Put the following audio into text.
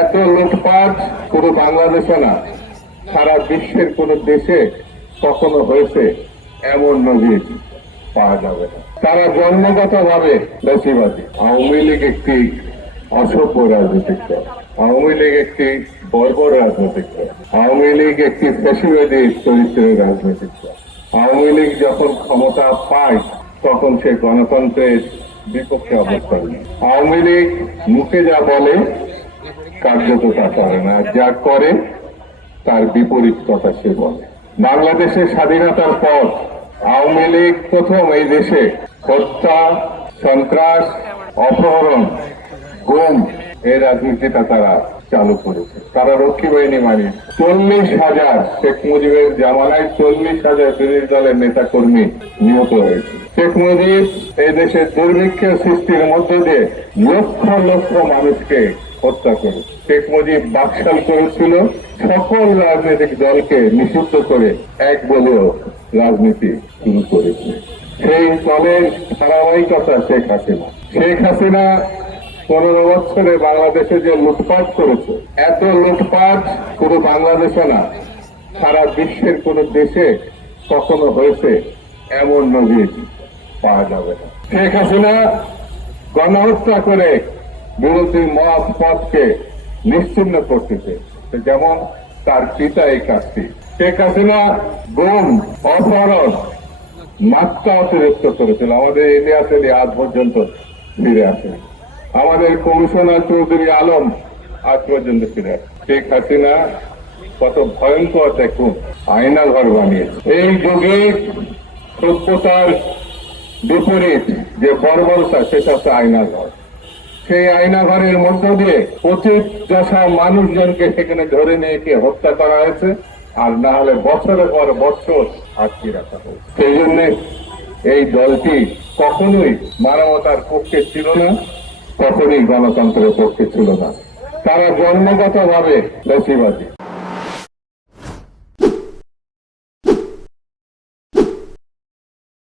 এত লুটপাট শুধু বাংলাদেশে না, সারা বিশ্বের কোন দেশে কখনো হয়েছে এমন নজির পাওয়া যাবে না। তারা জন্মগত ভাবে দেশিবাদী। আওয়ামী লীগ একটি অসভ্য রাজনৈতিক দল, আওয়ামী লীগ একটি বর্বর রাজনৈতিক দল, আওয়ামী লীগ একটি ফ্যাসিবাদী চরিত্রের রাজনৈতিক দল। আওয়ামী লীগ যখন ক্ষমতা পায় তখন সে গণতন্ত্রের বিপক্ষে অবস্থান নেয়। আওয়ামী লীগ মুখে যা বলে কার্যত তা করে না, যা করে তার বিপরীত কথা সে বলে। বাংলাদেশের স্বাধীনতার পর আওয়ামী লীগ প্রথম এই দেশে হত্যা, সন্ত্রাস, অপহরণ, গুম এই রাজনীতিটা তারা চালু করেছে। তারা রক্ষী বাহিনী বানিয়ে 40,000 শেখ মুজিবের জামানায় 40,000 বিরোধী দলের নেতা কর্মী নিহত হয়েছে। শেখ মুজিব এই দেশের দুর্ভিক্ষের সৃষ্টির মধ্য দিয়ে লক্ষ লক্ষ মানুষকে হত্যা করে। শেখ মুজিব বাকশাল করেছিল, সকল রাজনৈতিক দলকে নিষিদ্ধ করে এক বলেও রাজনীতি শুরু করেছে। সেই দলের ধারাবাহিকতা শেখ হাসিনা। শেখ হাসিনা 15 বছরে বাংলাদেশে যে লুটপাট করেছে, এত লুটপাট শুধু বাংলাদেশে না, সারা বিশ্বের কোন দেশে কখনো হয়েছে এমন নজির পাওয়া যাবে না। শেখ হাসিনা গণহত্যা করে বিরোধী মত পথকে নিশ্চিহ্ন করতেছে, যেমন তার পিতা এই কাজটি। শেখ হাসিনা গুম, অপহরণ মাত্রা অতিরিক্ত করেছিল, আমাদের ইতিহাসে আজ পর্যন্ত ফিরে আসে। আমাদের কমিশনার চৌধুরী আলম আজ পর্যন্ত ফিরে আসে। শেখ হাসিনা কত ভয়ঙ্কর দেখুন, আয়নাঘর বানিয়েছে। এই যুগে সভ্যতার বিপরীত যে বর্বরতা, সেটা হচ্ছে আয়নাঘর। সেই আয়নাঘরের মধ্য দিয়ে পতিত দশা মানুষজনকে সেখানে ধরে নিয়ে হত্যা করা হয়েছে, আর না হলে বছরের পর বছর আটকে রাখা হয়েছে। সেই জন্য এই দলটি কখনোই মানবতার পক্ষে ছিল না, কখনোই গণতন্ত্রের পক্ষে ছিল না। তারা জন্মগত ভাবে দেশিবাদী।